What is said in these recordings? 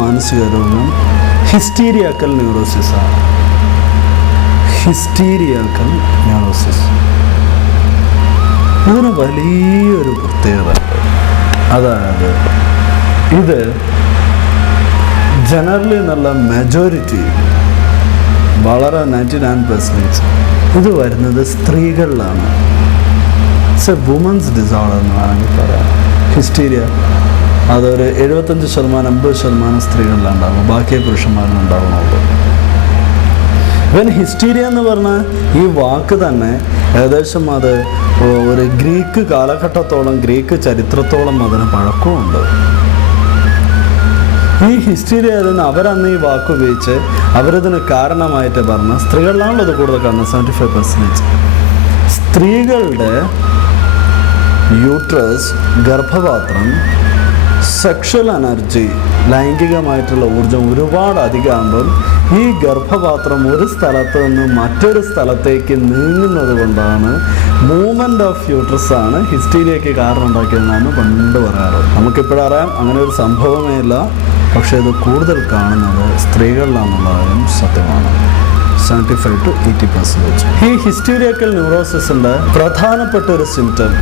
മാനസിക രോഗം ഹിസ്റ്റീരിയാക്കൽ ന്യൂറോസിസാണ്. ഹിസ്റ്റീരിയാക്കൽ ന്യൂറോസിസ് ഇതിന് വലിയൊരു പ്രത്യേകത. അതായത് ഇത് ജനറലി നല്ല മെജോറിറ്റി, വളരെ 99% ഇത് വരുന്നത് സ്ത്രീകളിലാണ്. ഇറ്റ്സ് എ വുമൻസ് ഡിസോർഡർ എന്ന് വേണമെങ്കിൽ പറയാം. ഹിസ്റ്റീരിയ അതൊരു 75% 80% സ്ത്രീകളിലുണ്ടാകും, ബാക്കി പുരുഷന്മാരിലുണ്ടാകണുള്ളൂ. ഇവൻ ഹിസ്റ്റീരിയ എന്ന് പറഞ്ഞാൽ ഈ വാക്ക് തന്നെ ഏകദേശം അത് ഒരു ഗ്രീക്ക് കാലഘട്ടത്തോളം, ഗ്രീക്ക് ചരിത്രത്തോളം അതിന് പഴക്കമുണ്ട്. ഈ ഹിസ്റ്റീരിയ അവരന്ന് ഈ വാക്ക് ഉപയോഗിച്ച് അവരതിന് കാരണമായിട്ട് പറഞ്ഞ സ്ത്രീകളിലാണല്ലോ ഇത് കൂടുതൽ കാരണം. 75% സ്ത്രീകളുടെ യൂട്രസ്, ഗർഭപാത്രം, സെക്ഷൽ എനർജി, ലൈംഗികമായിട്ടുള്ള ഊർജം ഒരുപാട് അധികമാകുമ്പം ഈ ഗർഭപാത്രം ഒരു സ്ഥലത്ത് നിന്ന് മറ്റൊരു സ്ഥലത്തേക്ക് നീങ്ങുന്നത് കൊണ്ടാണ് മൂവ്മെൻറ്റ് ഓഫ് യൂട്രസ് ആണ് ഹിസ്റ്റീരിയയ്ക്ക് കാരണം ഉണ്ടാക്കിയതെന്നാണ് പണ്ട് പറയാറ്. നമുക്കിപ്പോഴറിയാം അങ്ങനെ ഒരു സംഭവമേ ഇല്ല. പക്ഷേ ഇത് കൂടുതൽ കാണുന്നത് സ്ത്രീകളിലാണെന്നുള്ള കാര്യം സത്യമാണ്. 75 to 80%. ഈ ഹിസ്റ്റീരിയക്കൽ ന്യൂറോസിസിൻ്റെ പ്രധാനപ്പെട്ട ഒരു symptom,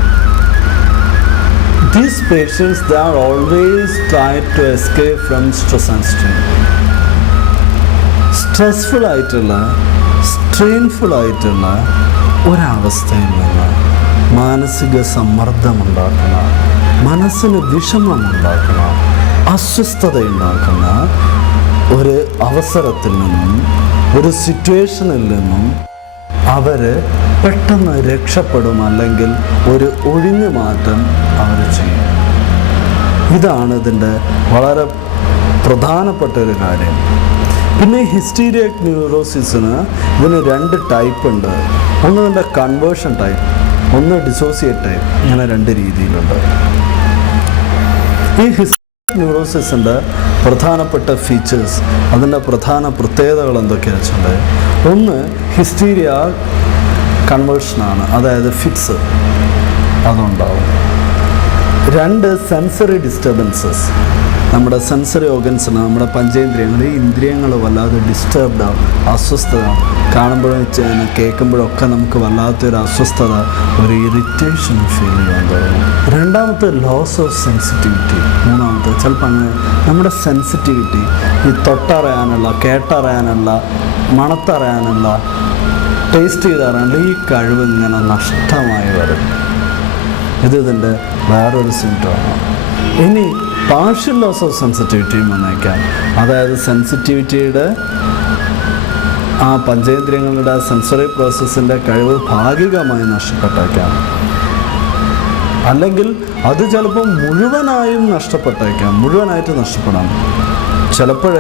these patients they are always trying to escape from stress and strain. Stressful ആയിട്ടുള്ള, സ്ട്രെയിൻഫുൾ ആയിട്ടുള്ള ഒരവസ്ഥയിൽ നിന്ന് മാനസിക സമ്മർദ്ദമുണ്ടാക്കുന്ന, മനസ്സിന് വിഷമമുണ്ടാക്കുന്ന, അസ്വസ്ഥതയുണ്ടാക്കുന്ന ഒരു അവസരത്തിൽ നിന്നും, ഒരു സിറ്റുവേഷനിൽ നിന്നും അവർ പെട്ടെന്ന് രക്ഷപ്പെടും, അല്ലെങ്കിൽ ഒരു ഒഴിഞ്ഞു മാറ്റം അവർ ചെയ്യും. ഇതാണ് ഇതിൻ്റെ വളരെ പ്രധാനപ്പെട്ട ഒരു കാര്യം. പിന്നെ ഹിസ്റ്റീരിയക് ന്യൂറോസിസിന് ഇതിന് 2 ടൈപ്പ് ഉണ്ട്. ഒന്ന് ഇതിൻ്റെ കൺവേർഷൻ ടൈപ്പ്, ഒന്ന് ഡിസോസിയേറ്റ് ടൈപ്പ്. ഇങ്ങനെ 2 രീതിയിലുണ്ട്. ഈ ഹിസ്റ്റീരിയക് ന്യൂറോസിസിൻ്റെ പ്രധാനപ്പെട്ട ഫീച്ചേഴ്സ്, അതിൻ്റെ പ്രധാന പ്രത്യേകതകൾ എന്തൊക്കെയാണെന്ന് വെച്ചാൽ, ഒന്ന് ഹിസ്റ്റീരിയ കൺവേർഷനാണ്, അതായത് ഫിക്സ് അതുണ്ടാവും. 2 സെൻസറി ഡിസ്റ്റർബൻസസ്, നമ്മുടെ സെൻസറി ഓർഗൻസിന്, നമ്മുടെ പഞ്ചേന്ദ്രിയങ്ങൾ, ഈ ഇന്ദ്രിയങ്ങൾ വല്ലാതെ ഡിസ്റ്റർബ്ഡ് ആവും, അസ്വസ്ഥത, കാണുമ്പോഴും കേൾക്കുമ്പോഴൊക്കെ നമുക്ക് വല്ലാത്തൊരു അസ്വസ്ഥത, ഒരു ഇറിറ്റേഷൻ ഫീൽ ചെയ്യാൻ തുടങ്ങും. 2ാമത്തെ ലോസ് ഓഫ് സെൻസിറ്റിവിറ്റി. 3ാമത്തെ ചിലപ്പോൾ അങ്ങനെ നമ്മുടെ സെൻസിറ്റിവിറ്റി, ഈ തൊട്ടറിയാനുള്ള, കേട്ടറിയാനുള്ള, മണത്തറിയാനുള്ള, ടേസ്റ്റ് ചെയ്തറിയാനുള്ള ഈ കഴിവ് ഇങ്ങനെ നഷ്ടമായി വരും. ഇതിൻ്റെ വേറൊരു സിംറ്റമാണ്. ഇനി പാർഷ്യൽ ലോസ് ഓഫ് സെൻസിറ്റിവിറ്റിയും വന്നേക്കാം. അതായത് സെൻസിറ്റിവിറ്റിയുടെ ആ പഞ്ചേന്ദ്രിയങ്ങളുടെ സെൻസറി പ്രോസസ്സിൻ്റെ കഴിവ് ഭാഗികമായി നഷ്ടപ്പെട്ടേക്കാം, അല്ലെങ്കിൽ അത് ചിലപ്പോൾ മുഴുവനായും നഷ്ടപ്പെട്ടേക്കാം, മുഴുവനായിട്ട് നഷ്ടപ്പെടാം. ചിലപ്പോൾ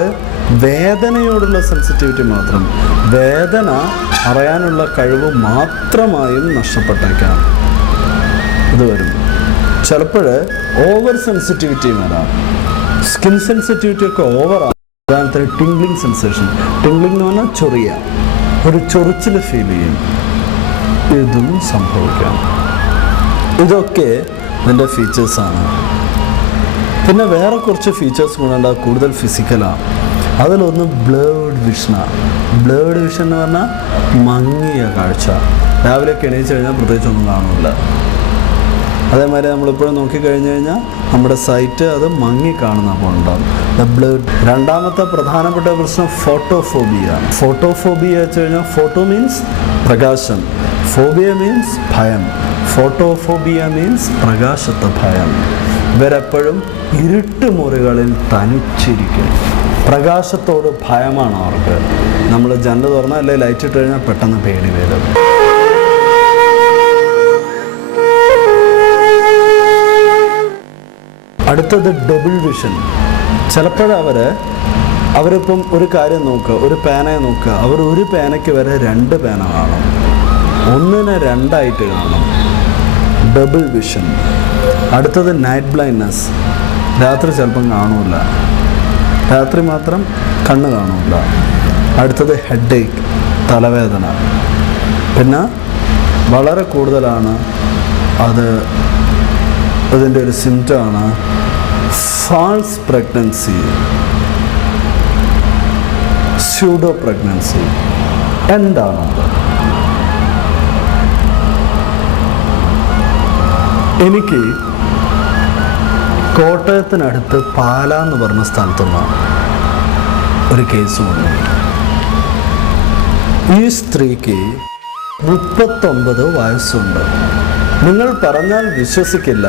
വേദനയോടുള്ള സെൻസിറ്റിവിറ്റി മാത്രം, വേദന അറിയാനുള്ള കഴിവ് മാത്രമായും നഷ്ടപ്പെട്ടേക്കാം. ഇത് വരും. ചിലപ്പോൾ ഓവർ സെൻസിറ്റിവിറ്റിയും വരാം. സ്കിൻ സെൻസിറ്റിവിറ്റി ഒക്കെ ഓവറാണ്. ഉദാഹരണത്തിന് ടിംഗ്ലിംഗ് സെൻസേഷൻ. ടിംഗ്ലിംഗ് എന്ന് പറഞ്ഞാൽ ചൊറിയ, ഒരു ചൊറിച്ചിൽ ഫീൽ ചെയ്യും. ഇതും സംഭവിക്കാം. ഇതൊക്കെ ഇതിൻ്റെ ഫീച്ചേഴ്സാണ്. പിന്നെ വേറെ കുറച്ച് ഫീച്ചേഴ്സ് കൊണ്ടുണ്ട്, കൂടുതൽ ഫിസിക്കലാണ്. അതിലൊന്ന് ബ്ലേഡ് വിഷനാണ്. ബ്ലേഡ് വിഷൻ എന്ന് പറഞ്ഞാൽ മങ്ങിയ കാഴ്ച. രാവിലെ എണീച്ച് കഴിഞ്ഞാൽ പ്രത്യേകിച്ചൊന്നും കാണില്ല. അതേമാതിരി നമ്മളിപ്പോഴും നോക്കിക്കഴിഞ്ഞ് കഴിഞ്ഞാൽ നമ്മുടെ സൈറ്റ് അത് മങ്ങി കാണുന്നപ്പോൾ ഉണ്ടാകും ബ്ലേഡ്. 2ാമത്തെ പ്രധാനപ്പെട്ട പ്രശ്നം ഫോട്ടോഫോബിയ. ഫോട്ടോഫോബിയ വെച്ച് കഴിഞ്ഞാൽ ഫോട്ടോ മീൻസ് പ്രകാശം, ഫോബിയ മീൻസ് ഭയം. ഫോട്ടോഫോബിയ മീൻസ് പ്രകാശത്തെ ഭയം. ഇവരെപ്പോഴും ഇരുട്ട് മുറികളിൽ തനിച്ചിരിക്കും. പ്രകാശത്തോട് ഭയമാണ് അവർക്ക്. നമ്മൾ ജനൽ തുറന്നാൽ അല്ലെങ്കിൽ ലൈറ്റ് ഇട്ട് കഴിഞ്ഞാൽ പെട്ടെന്ന് പേടി വരും. അടുത്തത് ഡബിൾ വിഷൻ. ചിലപ്പോൾ അവരിപ്പം ഒരു കാര്യം നോക്കുക, ഒരു പേനയെ നോക്കുക, അവർ ഒരു പേനയ്ക്ക് വരെ 2 പേന കാണും, ഒന്നിനെ 2ആയിട്ട് കാണും. Double vision. അടുത്തത് നൈറ്റ് ബ്ലൈൻഡ്നെസ്. രാത്രി ചിലപ്പം കാണില്ല, രാത്രി മാത്രം കണ്ണ് കാണില്ല. അടുത്തത് ഹെഡ് ഏക്ക്, തലവേദന. പിന്നെ വളരെ കൂടുതലാണ് അത്, ഇതിൻ്റെ ഒരു സിംറ്റമാണ് ഫാൾസ് പ്രഗ്നൻസി. സ്യൂഡോ പ്രഗ്നൻസി എന്താണത്? എനിക്ക് കോട്ടയത്തിനടുത്ത് പാല എന്ന് പറഞ്ഞ സ്ഥലത്തുനിന്ന് ഒരു കേസ് വന്നു. ഈ സ്ത്രീക്ക് 39 വയസ്സുണ്ട്. നിങ്ങൾ പറഞ്ഞാൽ വിശ്വസിക്കില്ല,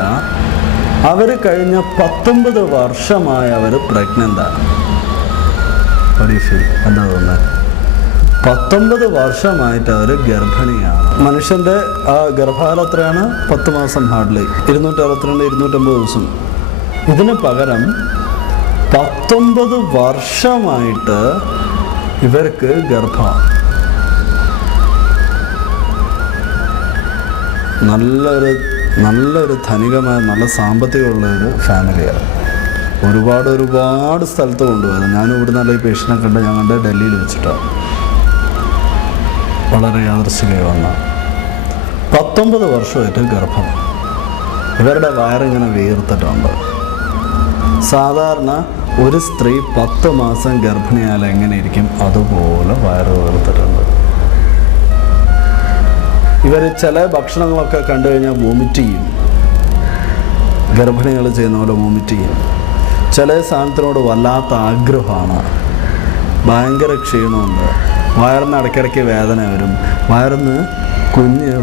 അവർ കഴിഞ്ഞ 19 വർഷമായി അവർ പ്രഗ്നൻ്റാണ്. എന്താ തോന്നുന്നത്? 19 വർഷമായിട്ട് അവർ ഗർഭിണിയാണ്. മനുഷ്യൻ്റെ ആ ഗർഭകാലം എത്രയാണ്? 10 മാസം ഹാർഡ്ലി, 262-250 ദിവസം. ഇതിന് പകരം 19 വർഷമായിട്ട് ഇവർക്ക് ഗർഭമാണ്. നല്ലൊരു ധനികമായ നല്ല സാമ്പത്തികമുള്ള ഒരു ഫാമിലിയാണ്. ഒരുപാട് സ്ഥലത്ത് കൊണ്ടുപോയത്. ഞാനും ഇവിടെ നല്ല ഈ പേഷ്യനെ കണ്ട് ഞാൻ കണ്ട് ഡൽഹിയിൽ വെച്ചിട്ടാണ്. വളരെ യാദൃശ്ചികമായി വന്ന 19 വർഷമായിട്ട് ഗർഭം. ഇവരുടെ വയറിങ്ങനെ വീർത്തിട്ടുണ്ട്. സാധാരണ ഒരു സ്ത്രീ 10 മാസം ഗർഭിണിയാൽ എങ്ങനെ ഇരിക്കും അതുപോലെ വയറ് വീർത്തിട്ടുണ്ട്. ഇവർ ചില ഭക്ഷണങ്ങളൊക്കെ കണ്ടു കഴിഞ്ഞാൽ വോമിറ്റ് ചെയ്യും. ഗർഭിണികൾ ചെയ്യുന്ന പോലെ വോമിറ്റ് ചെയ്യും. ചില സാധനത്തിനോട് വല്ലാത്ത ആഗ്രഹമാണ്. ഭയങ്കര ക്ഷീണമുണ്ട്. വയറിന് ഇടയ്ക്കിടയ്ക്ക് വേദന വരും.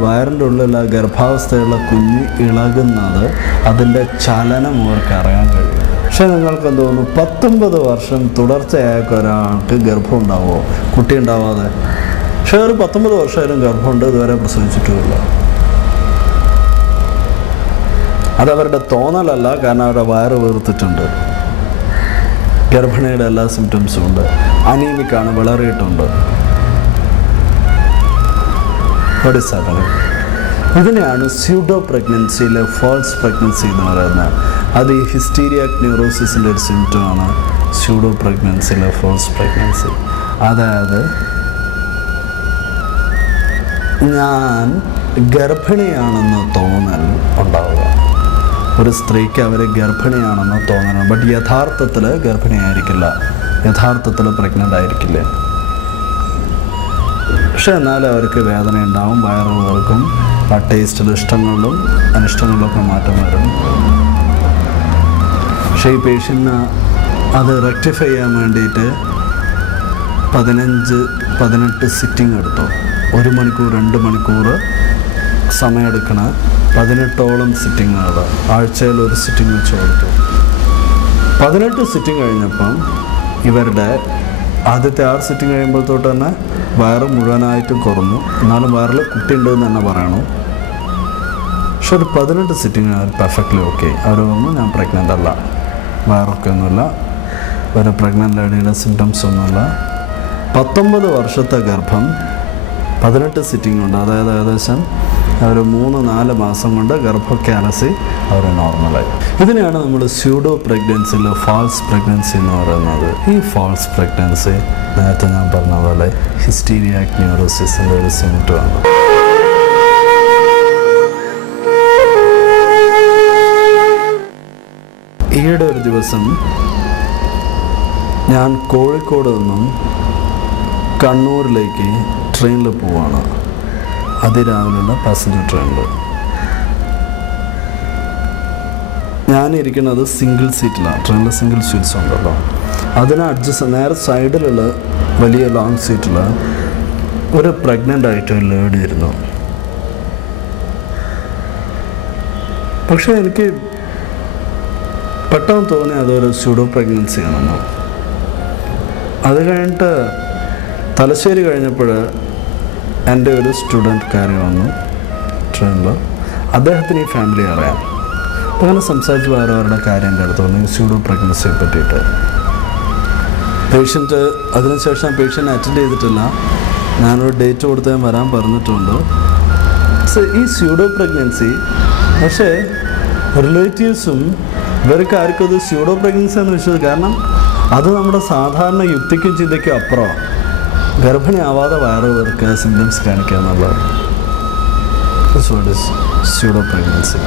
വയറിൻ്റെ ഉള്ളിലുള്ള ഗർഭാവസ്ഥയുള്ള കുഞ്ഞ് ഇളകുന്നത് അതിൻ്റെ ചലനം അവർക്ക് അറിയാൻ കഴിയും. പക്ഷെ നിങ്ങൾക്ക് എന്ത് തോന്നുന്നു? 19 വർഷം തുടർച്ചയായ ഒരാൾക്ക് ഗർഭം ഉണ്ടാവുമോ? കുട്ടി ഉണ്ടാവാതെ? പക്ഷെ ഒരു 19 വർഷമായാലും ഗർഭമുണ്ട്, ഇതുവരെ പ്രസവിച്ചിട്ടുമില്ല. അതവരുടെ തോന്നലല്ല, കാരണം അവരുടെ വയറ് വീർത്തിട്ടുണ്ട്. ഗർഭിണിയുടെ എല്ലാ സിംറ്റംസും ഉണ്ട്. അനീമിക്കാണ്, വിളറിയിട്ടുണ്ട്. ഇതിനെയാണ് സ്യൂഡോ പ്രഗ്നൻസിയിലെ ഫോൾസ് പ്രഗ്നൻസി എന്ന് പറയുന്നത്. അത് ഈ ഹിസ്റ്റീരിയാക് ന്യൂറോസിസിൻ്റെ ഒരു സിംറ്റമാണ് സ്യൂഡോ പ്രഗ്നൻസിയിലെ ഫോൾസ് പ്രഗ്നൻസി. അതായത് ഞാൻ ഗർഭിണിയാണെന്ന് തോന്നൽ ഉണ്ടാവുക. ഒരു സ്ത്രീക്ക് അവർ ഗർഭിണിയാണെന്ന് തോന്നണം, ബട്ട് യഥാർത്ഥത്തിൽ ഗർഭിണിയായിരിക്കില്ല, യഥാർത്ഥത്തിൽ പ്രഗ്നൻ്റ് ആയിരിക്കില്ല. പക്ഷെ എന്നാലും അവർക്ക് വേദന ഉണ്ടാവും, വയറ് വീർക്കും, ആ ടേസ്റ്റിൽ ഇഷ്ടങ്ങളിലും അനിഷ്ടങ്ങളിലൊക്കെ മാറ്റം വരും. പക്ഷേ ഈ പേഷ്യൻ്റിന് അത് റെക്ടിഫൈ ചെയ്യാൻ വേണ്ടിയിട്ട് 15-18 സിറ്റിംഗ് എടുത്തു. 1 മണിക്കൂർ 2 മണിക്കൂർ സമയമെടുക്കണ 18ഓളം സിറ്റിങ്ങുകൾ ആഴ്ചയിൽ ഒരു സിറ്റിംഗ് വെച്ച് കൊടുത്തു. 18 സിറ്റിംഗ് കഴിഞ്ഞപ്പം ഇവരുടെ ആദ്യത്തെ 6 സിറ്റിംഗ് കഴിയുമ്പോൾ തൊട്ട് തന്നെ വയറ് മുഴുവനായിട്ടും കുറഞ്ഞു. എന്നാലും വയറിൽ കുട്ടിയുണ്ടെന്ന് തന്നെ പറയണം. പക്ഷെ ഒരു 18 സിറ്റിംഗ് പെർഫെക്റ്റ്ലി ഓക്കെ. അവരൊന്നും ഞാൻ പ്രഗ്നൻ്റ് അല്ല, വയറൊക്കെ ഒന്നുമില്ല, ഒരു പ്രഗ്നൻ്റ് ലേഡിയുടെ സിംറ്റംസ് ഒന്നുമില്ല. 19 വർഷത്തെ ഗർഭം 18 സിറ്റിംഗ് ഉണ്ട്. അതായത് ഏകദേശം ഒരു 3-4 മാസം കൊണ്ട് ഗർഭമൊക്കെ അലസി അവർ നോർമലായി. ഇതിനെയാണ് നമ്മൾ സ്യൂഡോ പ്രഗ്നൻസിയിൽ ഫാൾസ് പ്രഗ്നൻസി എന്ന് പറയുന്നത്. ഈ ഫാൾസ് പ്രഗ്നൻസി നേരത്തെ ഞാൻ പറഞ്ഞ പോലെ ഹിസ്റ്റീരിയാക് ന്യൂറോസിസിൻ്റെ ഒരു സിംറ്റമാണ്. ഈയിടെ ഒരു ദിവസം ഞാൻ കോഴിക്കോട് നിന്നും കണ്ണൂരിലേക്ക് ട്രെയിനിൽ പോവാണ്. അതിരാവിലെയുള്ള പാസഞ്ചർ ട്രെയിനിൽ. ഞാനിരിക്കുന്നത് സിംഗിൾ സീറ്റിലാണ്. ട്രെയിനിൽ സിംഗിൾ സീറ്റ്സ് ഉണ്ടല്ലോ, അതിനെ അഡ്ജസ്റ്റ് നേരെ സൈഡിലുള്ള വലിയ ലോങ് സീറ്റിൽ ഒരു പ്രഗ്നൻ്റ് ആയിട്ട് ഒരു ലേഡി ഇരുന്നു. പക്ഷേ എനിക്ക് പെട്ടെന്ന് തോന്നി അതൊരു സ്യൂഡോ പ്രഗ്നൻസി ആണെന്ന്. അത് കഴിഞ്ഞിട്ട് തലശ്ശേരി കഴിഞ്ഞപ്പോൾ എൻ്റെ ഒരു സ്റ്റുഡൻറ്റ് കയറി വന്നു ട്രെയിനിൽ. അദ്ദേഹത്തിന് ഈ ഫാമിലി അറിയാം. അപ്പോൾ അങ്ങനെ സംസാരിച്ച് വേറെ അവരുടെ കാര്യം എൻ്റെ അടുത്ത് വന്നു, സ്യൂഡോ പ്രഗ്നൻസിയെ പറ്റിയിട്ട്. പേഷ്യൻറ്റ് അതിനുശേഷം പേഷ്യൻ്റ് അറ്റൻഡ് ചെയ്തിട്ടില്ല. ഞാനൊരു ഡേറ്റ് കൊടുത്ത് ഞാൻ വരാൻ പറഞ്ഞിട്ടുണ്ട്. ഈ സ്യൂഡോ പ്രഗ്നൻസി പക്ഷേ റിലേറ്റീവ്സും ഇവർക്ക് ആർക്കും അത് സ്യൂഡോ പ്രഗ്നൻസി എന്ന് വെച്ചത്, കാരണം അത് നമ്മുടെ സാധാരണ യുക്തിക്കും ചിന്തയ്ക്കും അപ്പുറമാണ്. ഗർഭിണി ആവാതെ വയറ് വീർക്കുക, സിംറ്റംസ് കാണിക്കുക എന്നുള്ളത് സ്യൂഡോ പ്രഗ്നൻസി.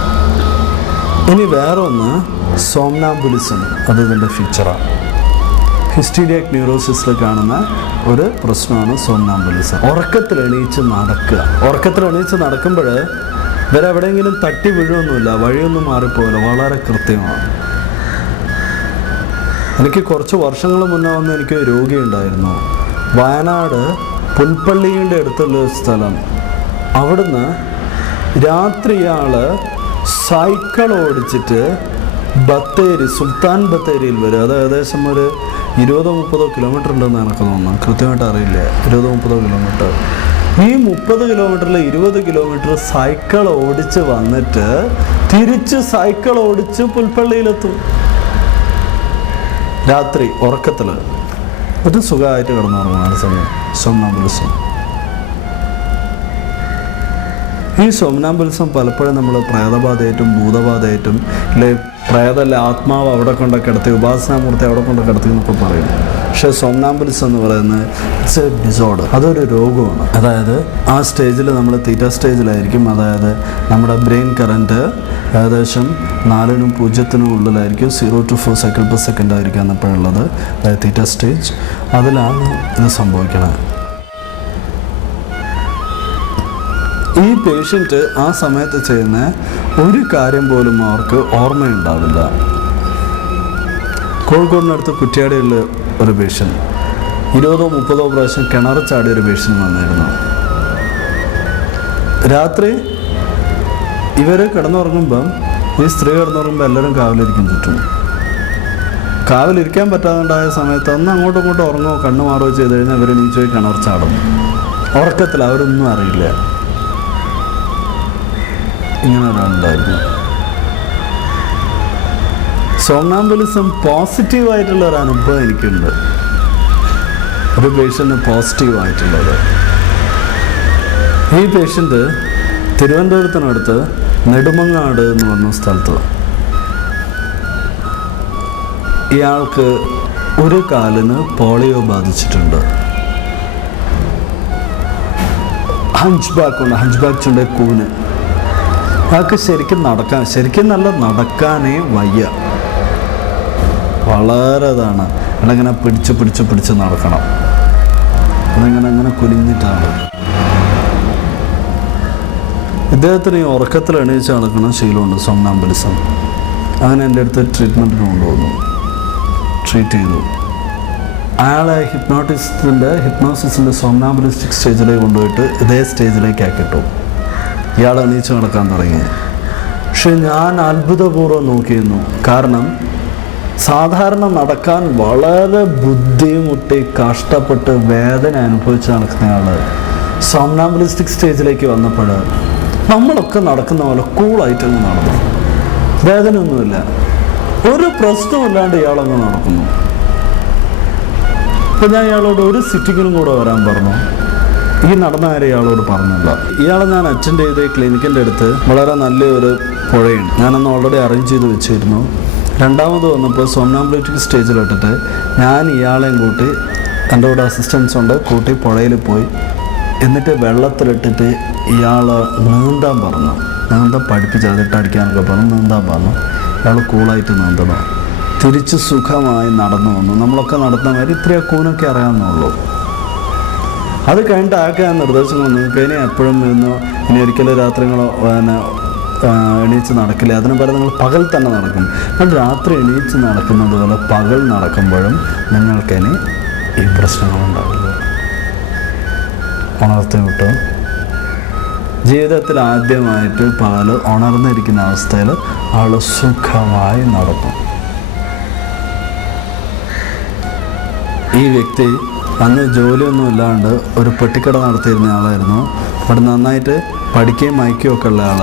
ഇനി വേറെ ഒന്ന് സോംനാംബുലിസം, അത് ഇതിൻ്റെ ഫീച്ചറാണ്. ഹിസ്റ്റീരിയക് ന്യൂറോസിസിൽ കാണുന്ന ഒരു പ്രശ്നമാണ് സോംനാംബുലിസം. ഉറക്കത്തിൽ എണീച്ച് നടക്കുമ്പോൾ ഇവരെവിടെയെങ്കിലും തട്ടി വീഴുമൊന്നുമില്ല, വഴിയൊന്നും മാറിപ്പോകില്ല, വളരെ കൃത്യമാണ്. എനിക്ക് കുറച്ച് വർഷങ്ങൾ മുന്നേ വന്ന് എനിക്ക് രോഗി ഉണ്ടായിരുന്നു, വയനാട് പുൽപ്പള്ളിയുടെ അടുത്തുള്ളൊരു സ്ഥലം. അവിടുന്ന് രാത്രി ഇയാൾ സൈക്കിൾ ഓടിച്ചിട്ട് ബത്തേരി, സുൽത്താൻ ബത്തേരിയിൽ വരും. അത് ഏകദേശം ഒരു 20-30 കിലോമീറ്റർ ഉണ്ടെന്ന് എനിക്ക് തോന്നുന്നു, കൃത്യമായിട്ട് അറിയില്ല. 20-30 കിലോമീറ്റർ. ഈ 30 കിലോമീറ്ററിൽ 20 കിലോമീറ്റർ സൈക്കിൾ ഓടിച്ച് വന്നിട്ട് തിരിച്ച് സൈക്കിൾ ഓടിച്ച് പുൽപ്പള്ളിയിലെത്തും രാത്രി ഉറക്കത്തിൽ. ഒരു സുഖമായിട്ട് കിടന്നുറങ്ങുന്ന സമയം സോംനാംബുലിസം. ഈ സോംനാംബുലിസം പലപ്പോഴും നമ്മൾ പ്രേതബാധയായിട്ടും ഭൂതബാധയായിട്ടും അല്ലെ പ്രേതല്ല ആത്മാവ് അവിടെ കൊണ്ട് കിടത്തി, ഉപാസനാമൂർത്തി അവിടെ കൊണ്ട് കിടത്തി എന്നൊക്കെ പറയും. പക്ഷേ സോംനാംബുലിസം എന്ന് പറയുന്നത് ഇറ്റ്സ് എ ഡിസോർഡർ, അതൊരു രോഗമാണ്. അതായത് ആ സ്റ്റേജിൽ നമ്മൾ തീറ്റ സ്റ്റേജിലായിരിക്കും. അതായത് നമ്മുടെ ബ്രെയിൻ കറൻറ്റ് ഏകദേശം 4-നും 0-നും ഉള്ളിലായിരിക്കും. 0 to 4 cycle per second ആയിരിക്കും എന്നപ്പോഴുള്ളത്, അതായത് തീറ്റ സ്റ്റേജ്. അതിലാണ് ഇത് സംഭവിക്കുന്നത്. ഈ പേഷ്യൻറ്റ് ആ സമയത്ത് ചെയ്യുന്ന ഒരു കാര്യം പോലും അവർക്ക് ഓർമ്മയുണ്ടാവില്ല. കോഴിക്കോടിനടുത്ത് കുറ്റ്യാടിയുള്ള ഒരു പേഷ്യൻ്റ് 20-30 പ്രാവശ്യം കിണർ ചാടിയൊരു പേഷ്യൻ്റ് വന്നിരുന്നു. രാത്രി ഇവർ കിടന്നുറങ്ങുമ്പം, ഈ സ്ത്രീ കിടന്നുറങ്ങുമ്പോൾ എല്ലാവരും കാവലിരിക്കും ചുറ്റും. കാവലിരിക്കാൻ പറ്റാതുണ്ടായ സമയത്ത് ഒന്ന് അങ്ങോട്ടും ഇങ്ങോട്ടും ഉറങ്ങുകയോ കണ്ണു മാറുകയോ ചെയ്ത് കഴിഞ്ഞാൽ ഇവർ എണീച്ച് പോയി കിണർ ചാടും. ഉറക്കത്തിൽ അവരൊന്നും അറിയില്ല. ഇങ്ങനെ ഒരാളുണ്ടായിരുന്നു. സോംനാംബുലിസം പോസിറ്റീവായിട്ടുള്ള ഒരു അനുഭവം എനിക്കുണ്ട്. ഒരു പേഷ്യൻ്റ് പോസിറ്റീവായിട്ടുള്ളത്. ഈ പേഷ്യൻ്റ് തിരുവനന്തപുരത്തിനടുത്ത് നെടുമങ്ങാട് എന്ന് പറഞ്ഞ സ്ഥലത്ത് ഇയാൾക്ക് ഒരു കാലിന് പോളിയോ ബാധിച്ചിട്ടുണ്ട്. ഹഞ്ച് ബാക്ക് ചുണ്ട് കൂന്. അയാൾക്ക് ശരിക്കും നല്ല നടക്കാനേ വയ്യ. വളരെ ഇതാണ്. അതിങ്ങനെ പിടിച്ച് നടക്കണം. അതിങ്ങനെ കുനിഞ്ഞിട്ടാണ്. ഇദ്ദേഹത്തിന് ഈ ഉറക്കത്തിൽ എണീച്ച് നടക്കുന്ന ശീലമുണ്ട്, സോംനാംബുലിസം. അങ്ങനെ എൻ്റെ അടുത്ത് ട്രീറ്റ്മെൻറ്റിന് കൊണ്ടുവന്നു, ട്രീറ്റ് ചെയ്തു. അയാളെ ഹിപ്നോസിസിൻ്റെ സോംനാംബുലിസ്റ്റിക് സ്റ്റേജിലേക്ക് കൊണ്ടുപോയിട്ട് ഇതേ സ്റ്റേജിലേക്ക് ആക്കിയിട്ടു. ഇയാൾ എണീച്ച് നടക്കാൻ തുടങ്ങി. പക്ഷെ ഞാൻ അത്ഭുതപൂർവ്വം നോക്കിയിരുന്നു. കാരണം സാധാരണ നടക്കാൻ വളരെ ബുദ്ധിമുട്ടി കഷ്ടപ്പെട്ട് വേദന അനുഭവിച്ച് നടക്കുന്നയാൾ സോംനാംബുലിസ്റ്റിക് സ്റ്റേജിലേക്ക് വന്നപ്പോൾ നമ്മളൊക്കെ നടക്കുന്ന പോലെ കൂളായിട്ടങ്ങ് നടന്നു. വേദനയൊന്നുമില്ല, ഒരു പ്രശ്നമില്ലാണ്ട് ഇയാളങ്ങ് നടക്കുന്നു. അപ്പോൾ ഞാൻ ഇയാളോട് ഒരു സിറ്റിങ്ങിനും കൂടെ വരാൻ പറഞ്ഞു. ഈ നടന്ന കാര്യം ഇയാളോട് പറഞ്ഞില്ല. ഇയാളെ ഞാൻ അറ്റൻഡ് ചെയ്ത ക്ലിനിക്കിൻ്റെ അടുത്ത് വളരെ നല്ലൊരു പുഴയുണ്ട്. ഞാനന്ന് ഓൾറെഡി അറേഞ്ച് ചെയ്ത് വെച്ചിരുന്നു. രണ്ടാമത് വന്നപ്പോൾ സോംനാംബുലിറ്റിക് സ്റ്റേജിലിട്ടിട്ട് ഞാൻ ഇയാളെയും കൂട്ടി, എൻ്റെ കൂടെ അസിസ്റ്റൻസ് ഉണ്ട്, കൂട്ടി പുഴയിൽ പോയി. എന്നിട്ട് വെള്ളത്തിലിട്ടിട്ട് ഇയാൾ നീന്താൻ പറഞ്ഞു. നീന്താൻ പഠിപ്പിച്ച് അതിട്ടടിക്കാനൊക്കെ പറഞ്ഞു. നീന്താൻ പറഞ്ഞു. ഇയാൾ കൂളായിട്ട് നീന്തണം. തിരിച്ച് സുഖമായി നടന്നു വന്നു. നമ്മളൊക്കെ നടത്തുന്ന മാതിരി ഇത്രയും കൂനൊക്കെ അറിയാമെന്നുള്ളൂ. അത് കഴിഞ്ഞിട്ട് ആൾക്ക് ഞാൻ നിർദ്ദേശങ്ങൾ, നിങ്ങൾക്ക് ഇനി എപ്പോഴും ഇനി ഒരിക്കലും രാത്രികളോ എണീച്ച് നടക്കില്ല. അതിന് പകരം നിങ്ങൾ പകൽ തന്നെ നടക്കും. എന്നിട്ട് രാത്രി എണീച്ച് നടക്കുന്നത് പോലെ പകൽ നടക്കുമ്പോഴും നിങ്ങൾക്കിനി ഈ പ്രശ്നങ്ങളുണ്ടാവില്ല. ഉണർത്തി വിട്ടു. ജീവിതത്തിൽ ആദ്യമായിട്ട് പകൽ ഉണർന്നിരിക്കുന്ന അവസ്ഥയിൽ ആൾ സുഖമായി നടക്കും. ഈ വ്യക്തി അന്ന് ജോലിയൊന്നും ഇല്ലാണ്ട് ഒരു പെട്ടിക്കട നടത്തിയിരുന്ന ആളായിരുന്നു. അവിടെ നന്നായിട്ട് പഠിക്കുകയും വായിക്കുകയും ഒക്കെ ഉള്ള ആൾ.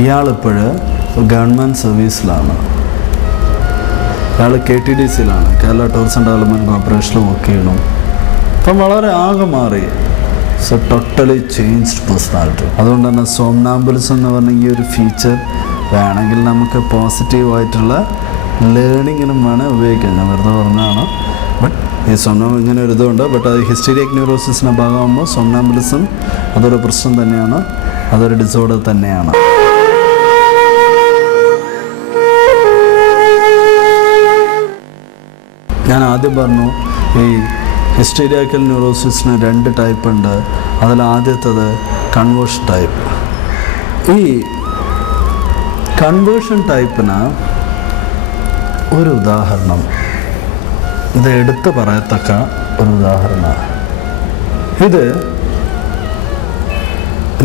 ഇയാളിപ്പോൾ ഗവൺമെൻറ് സർവീസിലാണ്. ഇയാൾ KTDCയിലാണ്, കേരള ടൂറിസം ഡെവലപ്മെൻറ്റ് കോർപ്പറേഷനിൽ വർക്ക് ചെയ്യണം. അപ്പം വളരെ ആകെ മാറി. Totally changed personality. അതുകൊണ്ട് തന്നെ സോംനാംബുലിസം എന്ന് പറഞ്ഞ ഈ ഒരു ഫീച്ചർ വേണമെങ്കിൽ നമുക്ക് പോസിറ്റീവായിട്ടുള്ള ലേണിങ്ങിനും വേണേൽ ഉപയോഗിക്കാം. ഞാൻ വെറുതെ പറഞ്ഞതാണ്. ബട്ട് ഈ ഇങ്ങനെ ഒരു ഇതുണ്ട്. ബട്ട് അത് ഹിസ്റ്റീരിയക് ന്യൂറോസിസിൻ്റെ ഭാഗമാകുമ്പോൾ സോംനാംബുലിസം അതൊരു പ്രശ്നം തന്നെയാണ്, അതൊരു ഡിസോർഡർ തന്നെയാണ്. ഞാൻ ആദ്യം പറഞ്ഞു ഈ ഹിസ്റ്റീരിയാക്കൽ ന്യൂറോസിസിന് 2 ടൈപ്പ് ഉണ്ട്. അതിൽ ആദ്യത്തേത് കൺവേർഷൻ ടൈപ്പ്. ഈ കൺവേർഷൻ ടൈപ്പിന് ഒരു ഉദാഹരണം, ഇത് എടുത്ത് പറയത്തക്ക ഒരു ഉദാഹരണമാണ്. ഇത്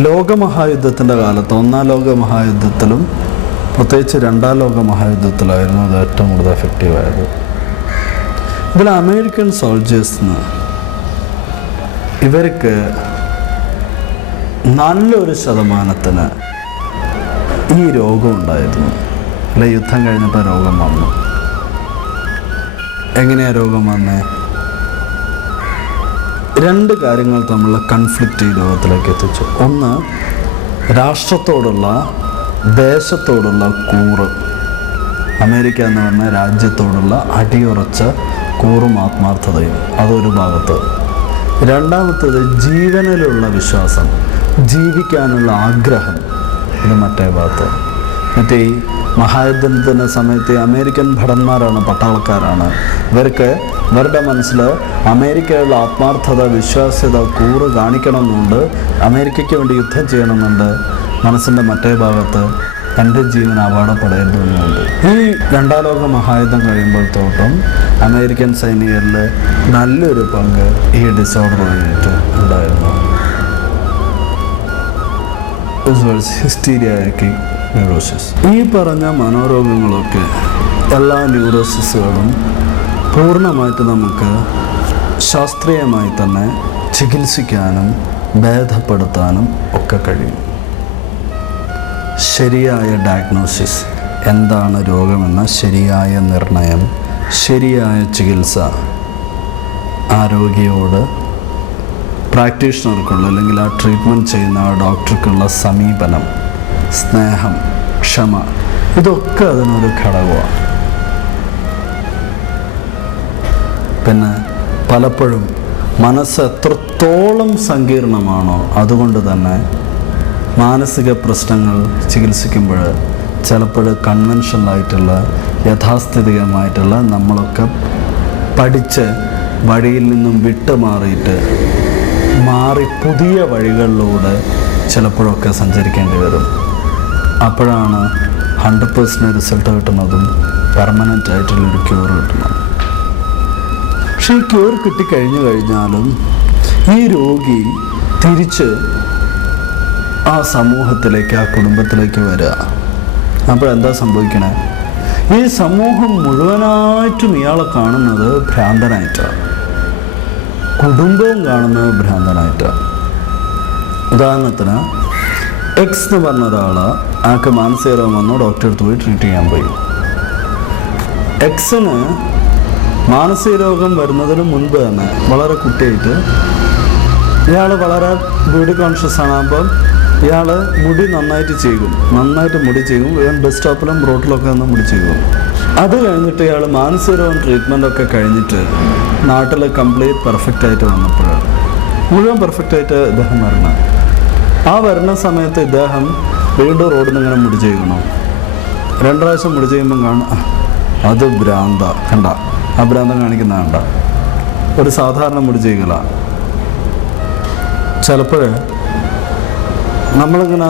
ലോകമഹായുദ്ധത്തിൻ്റെ കാലത്ത്, 1-ാം ലോകമഹായുദ്ധത്തിലും പ്രത്യേകിച്ച് 2-ാം ലോകമഹായുദ്ധത്തിലായിരുന്നു അത് ഏറ്റവും കൂടുതൽ എഫക്റ്റീവായത്. ഇതിൽ അമേരിക്കൻ സോൾജേഴ്സിന് ഇവർക്ക് നല്ലൊരു ശതമാനത്തിന് ഈ രോഗം ഉണ്ടായിരുന്നു. അല്ല, യുദ്ധം കഴിഞ്ഞപ്പോൾ രോഗം വന്നു. എങ്ങനെയാണ് രോഗം വന്നേ? 2 കാര്യങ്ങൾ തമ്മിലുള്ള കൺഫ്ലിക്റ്റ് ഈ രോഗത്തിലേക്ക് എത്തിച്ചു. ഒന്ന്, രാഷ്ട്രത്തോടുള്ള ദേശത്തോടുള്ള കൂറ്. അമേരിക്ക എന്ന് പറഞ്ഞ രാജ്യത്തോടുള്ള അടിയുറച്ച കൂറും ആത്മാർത്ഥതയും, അതൊരു ഭാഗത്ത്. രണ്ടാമത്തേത് ജീവനിലുള്ള വിശ്വാസം, ജീവിക്കാനുള്ള ആഗ്രഹം, ഇത് മറ്റേ ഭാഗത്ത്. മറ്റേ ഈ മഹായുദ്ധത്തിൻ്റെ സമയത്ത് അമേരിക്കൻ ഭടന്മാരാണ്, പട്ടാളക്കാരാണ്. ഇവരുടെ മനസ്സിൽ അമേരിക്കയുള്ള ആത്മാർത്ഥത, വിശ്വാസ്യത, കൂറ് കാണിക്കണമെന്നുണ്ട്. അമേരിക്കയ്ക്ക് വേണ്ടി യുദ്ധം ചെയ്യണമെന്നുണ്ട്. മനസ്സിൻ്റെ മറ്റേ ഭാഗത്ത് എൻ്റെ ജീവൻ അപകടപ്പെടേണ്ടതുണ്ട്. ഈ 2-ാം ലോക മഹായുദ്ധം കഴിയുമ്പോഴത്തോട്ടും അമേരിക്കൻ സൈനികരിൽ നല്ലൊരു പങ്ക് ഈ ഡിസോർഡർ വഴിയിട്ട് ഉണ്ടായിരുന്നു. ഹിസ്റ്റീരിയാക്കിക് ന്യൂറോസിസ്. ഈ പറഞ്ഞ മനോരോഗങ്ങളൊക്കെ, എല്ലാ ന്യൂറോസിസുകളും പൂർണ്ണമായിട്ട് നമുക്ക് ശാസ്ത്രീയമായി തന്നെ ചികിത്സിക്കാനും ഭേദപ്പെടുത്താനും ഒക്കെ കഴിയും. ശരിയായ ഡയഗ്നോസിസ്, എന്താണ് രോഗമെന്ന ശരിയായ നിർണയം, ശരിയായ ചികിത്സ, ആ രോഗിയോട് പ്രാക്ടീഷണർക്കുള്ള അല്ലെങ്കിൽ ആ ട്രീറ്റ്മെൻറ്റ് ചെയ്യുന്ന ആ ഡോക്ടർക്കുള്ള സമീപനം, സ്നേഹം, ക്ഷമ, ഇതൊക്കെ അതിനൊരു ഘടകമാണ്. പിന്നെ പലപ്പോഴും മനസ്സ് എത്രത്തോളം സങ്കീർണമാണോ, അതുകൊണ്ട് തന്നെ മാനസിക പ്രശ്നങ്ങൾ ചികിത്സിക്കുമ്പോൾ ചിലപ്പോൾ കൺവെൻഷനലായിട്ടുള്ള യാഥാസ്ഥിതികമായിട്ടുള്ള നമ്മളൊക്കെ പഠിച്ച് വഴിയിൽ നിന്നും വിട്ടുമാറിയിട്ട് പുതിയ വഴികളിലൂടെ ചിലപ്പോഴൊക്കെ സഞ്ചരിക്കേണ്ടി വരും. അപ്പോഴാണ് 100% റിസൾട്ട് കിട്ടുന്നതും പെർമനൻ്റ് ആയിട്ടുള്ളൊരു ക്യൂർ കിട്ടുന്നത്. പക്ഷേ ഈ ക്യൂർ കിട്ടിക്കഴിഞ്ഞു കഴിഞ്ഞാലും ഈ രോഗി തിരിച്ച് ആ സമൂഹത്തിലേക്ക്, ആ കുടുംബത്തിലേക്ക് വരിക. അപ്പോഴെന്താ സംഭവിക്കണേ? ഈ സമൂഹം മുഴുവനായിട്ടും ഇയാളെ കാണുന്നത് ഭ്രാന്തനായിട്ടാണ്, കുടുംബവും കാണുന്നത് ഭ്രാന്തനായിട്ടാണ്. ഉദാഹരണത്തിന് എക്സ് എന്ന് പറഞ്ഞ ഒരാൾ, ആൾക്ക് മാനസിക രോഗം വന്നു, ഡോക്ടറെ അടുത്ത് പോയി ട്രീറ്റ് ചെയ്യാൻ പോയി. എക്സിന് മാനസിക രോഗം വരുന്നതിന് മുൻപ് തന്നെ വളരെ കുട്ടിയായിട്ട് ഇയാൾ വളരെ ബ്യൂട്ടി കോൺഷ്യസ് ആണ്. അപ്പം ഇയാൾ മുടി നന്നായിട്ട് മുടി ചെയ്യും. ഇവൻ ബസ് സ്റ്റോപ്പിലും റോഡിലൊക്കെ നിന്ന് മുടി ചെയ്യും. അത് കഴിഞ്ഞിട്ട് ഇയാൾ മാനസിക രോഗം ട്രീറ്റ്മെൻറ്റൊക്കെ കഴിഞ്ഞിട്ട് നാട്ടിൽ കംപ്ലീറ്റ് പെർഫെക്റ്റ് ആയിട്ട് വന്നപ്പോഴാണ്, മുഴുവൻ പെർഫെക്റ്റ് ആയിട്ട് ഇദ്ദേഹം വരണം. ആ വരുന്ന സമയത്ത് ഇദ്ദേഹം വീണ്ടും റോഡിൽ നിന്ന് ഇങ്ങനെ മുടി ചെയ്യണം. 2 പ്രാവശ്യം മുടി ചെയ്യുമ്പം കാണാം, അത് ഭ്രാന്ത, കണ്ട ആ ഭ്രാന്തം കാണിക്കുന്ന കണ്ട, ഒരു സാധാരണ മുടി ചെയ്യല. ചിലപ്പോൾ നമ്മളിങ്ങനെ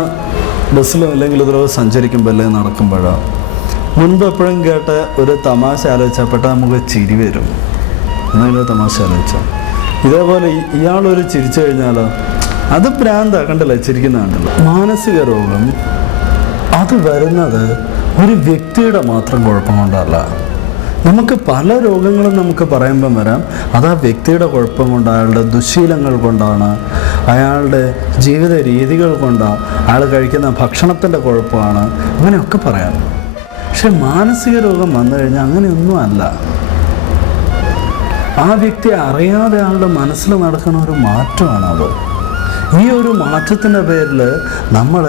ബസ്സിലോ അല്ലെങ്കിൽ ഇതിലോ സഞ്ചരിക്കുമ്പോൾ അല്ലെങ്കിൽ നടക്കുമ്പോഴോ മുൻപ് എപ്പോഴും കേട്ട ഒരു തമാശ ആലോചിച്ചപ്പെട്ട നമുക്ക് ചിരി വരും. എന്തെങ്കിലും തമാശ ആലോചിച്ചാൽ ഇതേപോലെ ഇയാളൊരു ചിരിച്ചു കഴിഞ്ഞാലോ അത് ഭ്രാന്ത, കണ്ടല്ലേ ചിരിക്കുന്ന കണ്ടല്ലോ. മാനസിക രോഗം അത് വരുന്നത് ഒരു വ്യക്തിയുടെ മാത്രം കുഴപ്പം കൊണ്ടല്ല. നമുക്ക് പല രോഗങ്ങളും നമുക്ക് പറയുമ്പം വരാം, അത് ആ വ്യക്തിയുടെ കുഴപ്പം കൊണ്ട്, അയാളുടെ ദുശ്ശീലങ്ങൾ കൊണ്ടാണ്, അയാളുടെ ജീവിത രീതികൾ കൊണ്ടാണ്, അയാൾ കഴിക്കുന്ന ഭക്ഷണത്തിൻ്റെ കുഴപ്പമാണ്, അങ്ങനെയൊക്കെ പറയാം. പക്ഷെ മാനസിക രോഗം വന്നു കഴിഞ്ഞാൽ അങ്ങനെയൊന്നും അല്ല. ആ വ്യക്തി അറിയാതെ അയാളുടെ മനസ്സിൽ നടക്കുന്ന ഒരു മാറ്റമാണത്. ഈ ഒരു മാറ്റത്തിൻ്റെ പേരിൽ നമ്മൾ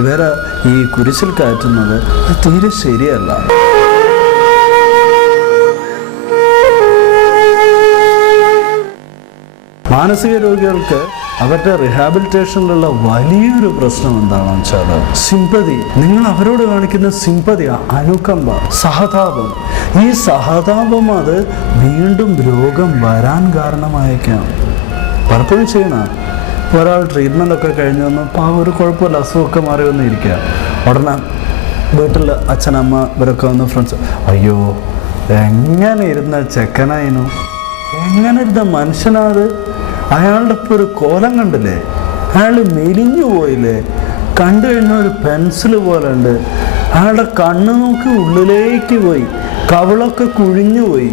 ഇവരെ ഈ കുരിശിൽ കയറ്റുന്നത് തീരെ ശരിയല്ല. മാനസിക രോഗികൾക്ക് അവരുടെ റിഹാബിലിറ്റേഷനിലുള്ള വലിയൊരു പ്രശ്നം എന്താണെന്ന് വെച്ചാൽ സിമ്പതി. നിങ്ങൾ അവരോട് കാണിക്കുന്ന സിമ്പതി, അനുകമ്പ, സഹതാപം. ഈ സഹതാപം അത് വീണ്ടും രോഗം വരാൻ കാരണമായേക്കാം. പലപ്പോഴും ചെയ്യണം. ഒരാൾ ട്രീറ്റ്മെൻ്റ് ഒക്കെ കഴിഞ്ഞ് വന്ന് ഒരു കുഴപ്പമില്ല, അസുഖമൊക്കെ മാറി വന്നിരിക്കുക. ഉടനെ വീട്ടിൽ അച്ഛനമ്മ ഇവരൊക്കെ വന്ന് ഫ്രണ്ട്സ്, അയ്യോ എങ്ങനെ ഇരുന്ന ചെക്കനായിരുന്നു, എങ്ങനെ ഇരുന്ന മനുഷ്യനാത്, അയാളുടെ ഇപ്പോൾ ഒരു കോലം കണ്ടില്ലേ, അയാൾ മെലിഞ്ഞു പോയില്ലേ, കണ്ടു കഴിഞ്ഞാൽ ഒരു പെൻസിൽ പോലെ ഉണ്ട്, അയാളുടെ കണ്ണ് നോക്കി ഉള്ളിലേക്ക് പോയി, കവിളൊക്കെ കുഴിഞ്ഞു പോയി,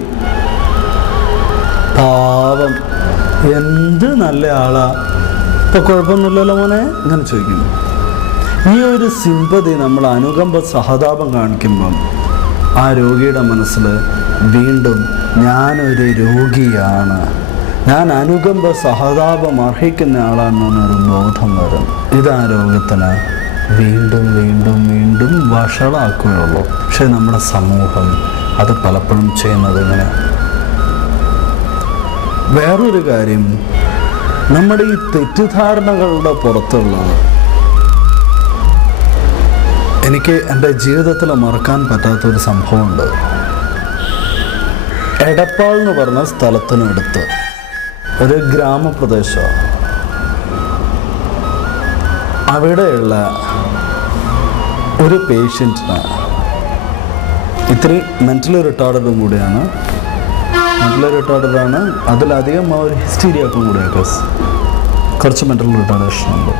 പാവം എന്ത് നല്ല ആളാ, ഇപ്പോൾ കുഴപ്പമൊന്നുമില്ലല്ലോ മോനെ, ഇങ്ങനെ ചോദിക്കുന്നു. ഈ ഒരു സിമ്പതി, നമ്മൾ അനുകമ്പ സഹതാപം കാണിക്കുമ്പം ആ രോഗിയുടെ മനസ്സിൽ വീണ്ടും ഞാനൊരു രോഗിയാണ്, ഞാൻ അനുകമ്പ സഹതാപം അർഹിക്കുന്ന ആളാണെന്നൊരു ബോധം വരും. ഇതാ രോഗത്തിന് വീണ്ടും വീണ്ടും വീണ്ടും വഷളാക്കുകയുള്ളൂ. പക്ഷെ നമ്മുടെ സമൂഹം അത് പലപ്പോഴും ചെയ്യുന്നത് ഇങ്ങനെ. വേറൊരു കാര്യം, നമ്മുടെ ഈ തെറ്റിദ്ധാരണകളുടെ പുറത്തുള്ളത് എനിക്ക് എൻ്റെ ജീവിതത്തിൽ മറക്കാൻ പറ്റാത്തൊരു സംഭവമുണ്ട്. എടപ്പാൾ എന്ന് പറഞ്ഞ സ്ഥലത്തിനടുത്ത് ഒരു ഗ്രാമപ്രദേശമാണ്. അവിടെയുള്ള ഒരു പേഷ്യൻറ്റിന് ഇത്തിരി മെൻ്റലി റിട്ടാർഡും കൂടിയാണ്. മെൻ്റലി റിട്ടാർഡാണ്, അതിലധികം ആ ഒരു ഹിസ്റ്റീരിയാക്കും കൂടിയൊക്കെ കുറച്ച് മെൻ്റൽ റിട്ടാർഡേഷൻ ഉണ്ട്.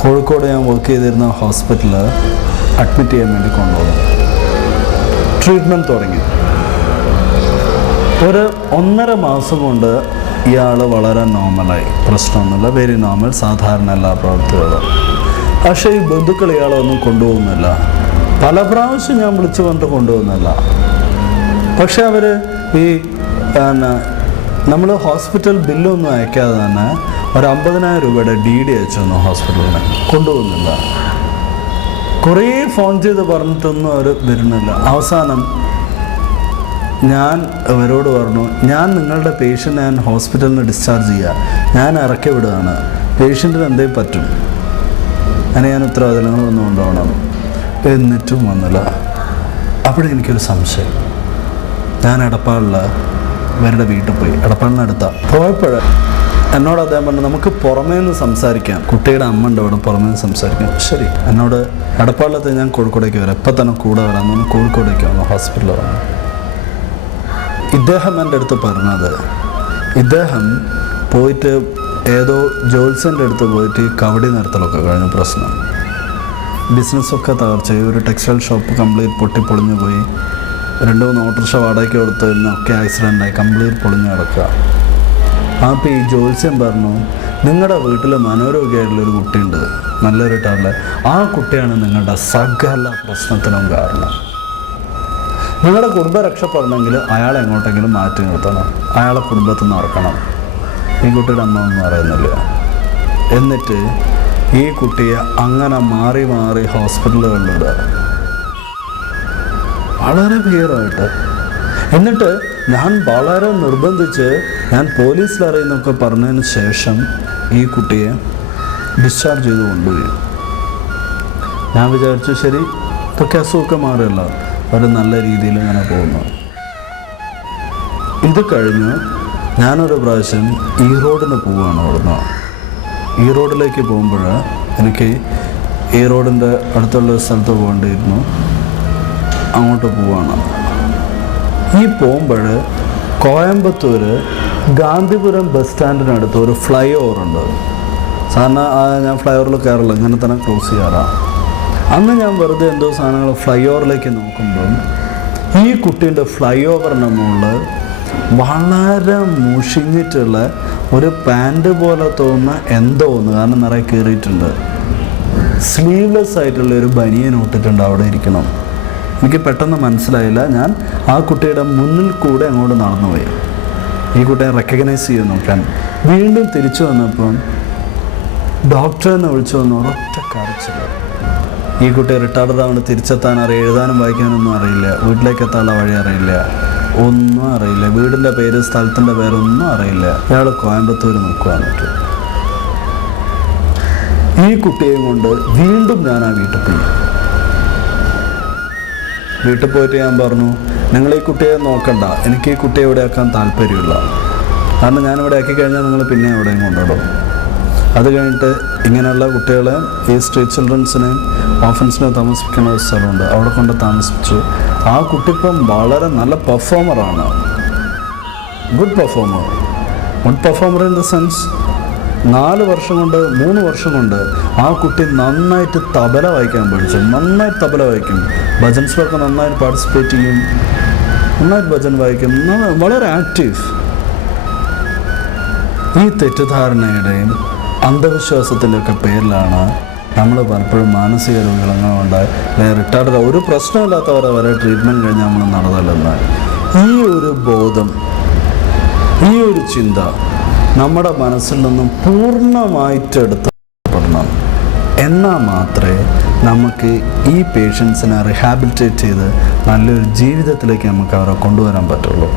കോഴിക്കോട് ഞാൻ വർക്ക് ചെയ്തിരുന്ന ഹോസ്പിറ്റലിൽ അഡ്മിറ്റ് ചെയ്യാൻ വേണ്ടി കൊണ്ടുപോകും. ട്രീറ്റ്മെൻറ്റ് തുടങ്ങി. ഒരു 1.5 മാസം കൊണ്ട് ഇയാൾ വളരെ നോർമലായി, പ്രശ്നമൊന്നുമില്ല, വെരി നോർമൽ, സാധാരണ എല്ലാ പ്രവൃത്തികളും. പക്ഷേ ഈ ബന്ധുക്കൾ ഇയാളൊന്നും കൊണ്ടുപോകുന്നില്ല. പല പ്രാവശ്യം ഞാൻ വിളിച്ചു കൊണ്ട് കൊണ്ടുപോകുന്നില്ല. പക്ഷെ അവർ ഈ നമ്മൾ ഹോസ്പിറ്റൽ ബില്ലൊന്നും അയക്കാതെ തന്നെ ഒരു 50,000 രൂപയുടെ DD അയച്ചു തന്നു ഹോസ്പിറ്റലിന്. കൊണ്ടുപോകുന്നില്ല. കുറേ ഫോൺ ചെയ്ത് പറഞ്ഞിട്ടൊന്നും അവർ വരുന്നില്ല. അവസാനം ഞാൻ അവരോട് പറഞ്ഞു, ഞാൻ നിങ്ങളുടെ പേഷ്യൻ്റ് ഞാൻ ഹോസ്പിറ്റലിൽ നിന്ന് ഡിസ്ചാർജ് ചെയ്യുക, ഞാൻ ഇറക്കി വിടുകയാണ്, പേഷ്യൻറ്റിന് എന്തേലും പറ്റും, അങ്ങനെ ഞാൻ ഉത്തരവാദിത്തങ്ങളൊന്നും കൊണ്ടുപോകണം. എന്നിട്ടും വന്നില്ല. അവിടെ എനിക്കൊരു സംശയം. ഞാൻ എടപ്പാളിൽ ഇവരുടെ വീട്ടിൽ പോയി. എടപ്പാളിനടുത്ത പോയപ്പോൾ എന്നോട് അദ്ദേഹം പറഞ്ഞു, നമുക്ക് പുറമേ നിന്ന് സംസാരിക്കാം, കുട്ടിയുടെ അമ്മ ഉണ്ട് അവിടെ, പുറമേ നിന്ന് സംസാരിക്കാം. ശരി, എന്നോട് എടപ്പാളിലത്തെ ഞാൻ കോഴിക്കോടേക്ക് വരാം, ഇപ്പം തന്നെ കൂടെ വരാമെന്ന് കോഴിക്കോടേക്ക് വന്നു, ഹോസ്പിറ്റലിൽ വന്നു. ഇദ്ദേഹം എൻ്റെ അടുത്ത് പറഞ്ഞത്, ഇദ്ദേഹം പോയിട്ട് ഏതോ ജോത്സ്യൻ്റെ അടുത്ത് പോയിട്ട് കവടി നിർത്തലൊക്കെ കഴിഞ്ഞു പ്രശ്നം, ബിസിനസ്സൊക്കെ തകർച്ചയായി, ഒരു ടെക്സ്റ്റൈൽ ഷോപ്പ് കംപ്ലീറ്റ് പൊട്ടിപ്പൊളിഞ്ഞു പോയി, 2-3 ഓട്ടോറിക്ഷ വാടകയ്ക്ക് കൊടുത്തതിനൊക്കെ ആക്സിഡൻ്റായി കംപ്ലീറ്റ് പൊളിഞ്ഞു കിടക്കുക. അപ്പോൾ ഈ ജോത്സ്യം പറഞ്ഞു, നിങ്ങളുടെ വീട്ടിൽ മനോരോഗിയായിട്ടുള്ളൊരു കുട്ടിയുണ്ട്, നല്ലൊരു ടാബ്ല, ആ കുട്ടിയാണ് നിങ്ങളുടെ സകല പ്രശ്നത്തിനും കാരണം. നിങ്ങളുടെ കുടുംബം രക്ഷപ്പെടണമെങ്കിൽ അയാളെ എങ്ങോട്ടെങ്കിലും മാറ്റി നിർത്തണം, അയാളെ കുടുംബത്തിൽ നിന്ന് ഇറക്കണം. ഈ കുട്ടിയുടെ അമ്മ ഒന്നും അറിയുന്നില്ല. എന്നിട്ട് ഈ കുട്ടിയെ അങ്ങനെ മാറി മാറി ഹോസ്പിറ്റലുകളിലിടുക, വളരെ ഭീകരമായിട്ട്. എന്നിട്ട് ഞാൻ വളരെ നിർബന്ധിച്ച് ഞാൻ പോലീസിൽ അറിയുന്നൊക്കെ പറഞ്ഞതിന് ശേഷം ഈ കുട്ടിയെ ഡിസ്ചാർജ് ചെയ്ത് കൊണ്ടുപോയി. ഞാൻ വിചാരിച്ചു ശരി, ഇതൊക്കെ അസുഖമൊക്കെ മാറിയല്ലോ, ഒരു നല്ല രീതിയിൽ ഇങ്ങനെ പോകുന്നു. ഇത് കഴിഞ്ഞ് ഞാനൊരു പ്രാവശ്യം ഈറോഡിന് പോവുകയാണ്. അവിടുന്ന് ഈറോഡിലേക്ക് പോകുമ്പോൾ എനിക്ക് ഈറോഡിൻ്റെ അടുത്തുള്ള സ്ഥലത്ത് പോകേണ്ടിയിരുന്നു, അങ്ങോട്ട് പോവുകയാണ്. ഈ പോകുമ്പോൾ കോയമ്പത്തൂർ ഗാന്ധിപുരം ബസ് സ്റ്റാൻഡിനടുത്ത് ഒരു ഫ്ലൈ ഓവർ ഉണ്ട്. സാധാരണ ഞാൻ ഫ്ലൈ ഓവറിൽ കയറില്ല, ഇങ്ങനെ തന്നെ ക്രോസ് ചെയ്യാറാണ്. അന്ന് ഞാൻ വെറുതെ എന്തോ സാധനങ്ങൾ ഫ്ലൈ ഓവറിലേക്ക് നോക്കുമ്പം ഈ കുട്ടീൻ്റെ ഫ്ലൈ ഓവറിൻ്റെ മുകളിൽ വളരെ മുഷിഞ്ഞിട്ടുള്ള ഒരു പാൻറ് പോലെ തോന്നുന്ന എന്തോ ഒന്ന്, കാരണം നിറയെ കയറിയിട്ടുണ്ട്, സ്ലീവ്ലെസ് ആയിട്ടുള്ള ഒരു ബനിയൻ ഇട്ടിട്ടുണ്ട് അവിടെ ഇരിക്കണം. എനിക്ക് പെട്ടെന്ന് മനസ്സിലായില്ല. ഞാൻ ആ കുട്ടിയുടെ മുന്നിൽ കൂടെ അങ്ങോട്ട് നടന്നുപോയി, ഈ കുട്ടിയെ റെക്കഗ്നൈസ് ചെയ്ത് നോക്കാൻ. വീണ്ടും തിരിച്ചു വന്നപ്പം ഡോക്ടറെന്ന് വിളിച്ചു വന്നു, ഒരൊറ്റ കരച്ചില്ല. ഈ കുട്ടി റിട്ടാർഡ് ആവുന്നത് തിരിച്ചെത്താൻ അറിയാം, എഴുതാനും വായിക്കാനൊന്നും അറിയില്ല, വീട്ടിലേക്ക് എത്താനുള്ള വഴി അറിയില്ല, ഒന്നും അറിയില്ല, വീടിൻ്റെ പേര് സ്ഥലത്തിൻ്റെ പേരൊന്നും അറിയില്ല. അയാൾ കോയമ്പത്തൂർ നിൽക്കുകയാണ്. ഈ കുട്ടിയെയും കൊണ്ട് വീണ്ടും ഞാൻ ആ വീട്ടിൽ പോയി. വീട്ടിൽ പോയിട്ട് ഞാൻ പറഞ്ഞു, നിങ്ങൾ ഈ കുട്ടിയെ നോക്കണ്ട, എനിക്ക് ഈ കുട്ടിയെ ഇവിടെ ആക്കാൻ താല്പര്യമില്ല. കാരണം ഞാനിവിടെ ആക്കി കഴിഞ്ഞാൽ നിങ്ങൾ പിന്നെ എവിടെയും കൊണ്ടുവിടും. അത് കഴിഞ്ഞിട്ട് ഇങ്ങനെയുള്ള കുട്ടികളെ ഈ സ്ട്രീറ്റ് ചിൽഡ്രൻസിനെയും ഓഫൻസിനെയും താമസിപ്പിക്കുന്ന ഒരു സ്ഥലമുണ്ട്, അവിടെ കൊണ്ട് താമസിപ്പിച്ചു. ആ കുട്ടിപ്പം വളരെ നല്ല പെർഫോമറാണ്, good performer in the sense 3 വർഷം കൊണ്ട് ആ കുട്ടി നന്നായിട്ട് തബല വായിക്കാൻ പഠിച്ചു. നന്നായിട്ട് തബല വായിക്കും, ഭജൻസിലൊക്കെ നന്നായിട്ട് പാർട്ടിസിപ്പേറ്റ് ചെയ്യും, നന്നായിട്ട് ഭജൻ വായിക്കും, വളരെ ആക്റ്റീവ്. ഈ തെറ്റിദ്ധാരണയുടെയും അന്ധവിശ്വാസത്തിൻ്റെയൊക്കെ പേരിലാണ് നമ്മൾ പലപ്പോഴും മാനസിക രോഗികളങ്ങുണ്ട് റിട്ടയർഡ് ഒരു പ്രശ്നമില്ലാത്തവരെ വരെ ട്രീറ്റ്മെൻറ്റ് കഴിഞ്ഞ് നമ്മൾ നടന്നല്ലെന്ന്. ഈ ഒരു ബോധം, ഈ ഒരു ചിന്ത നമ്മുടെ മനസ്സിൽ നിന്നും പൂർണ്ണമായിട്ട് എടുത്തുപെടണം. എന്നാൽ മാത്രമേ നമുക്ക് ഈ പേഷ്യൻസിനെ റിഹാബിലിറ്റേറ്റ് ചെയ്ത് നല്ലൊരു ജീവിതത്തിലേക്ക് നമുക്ക് അവരെ കൊണ്ടുവരാൻ പറ്റുള്ളൂ.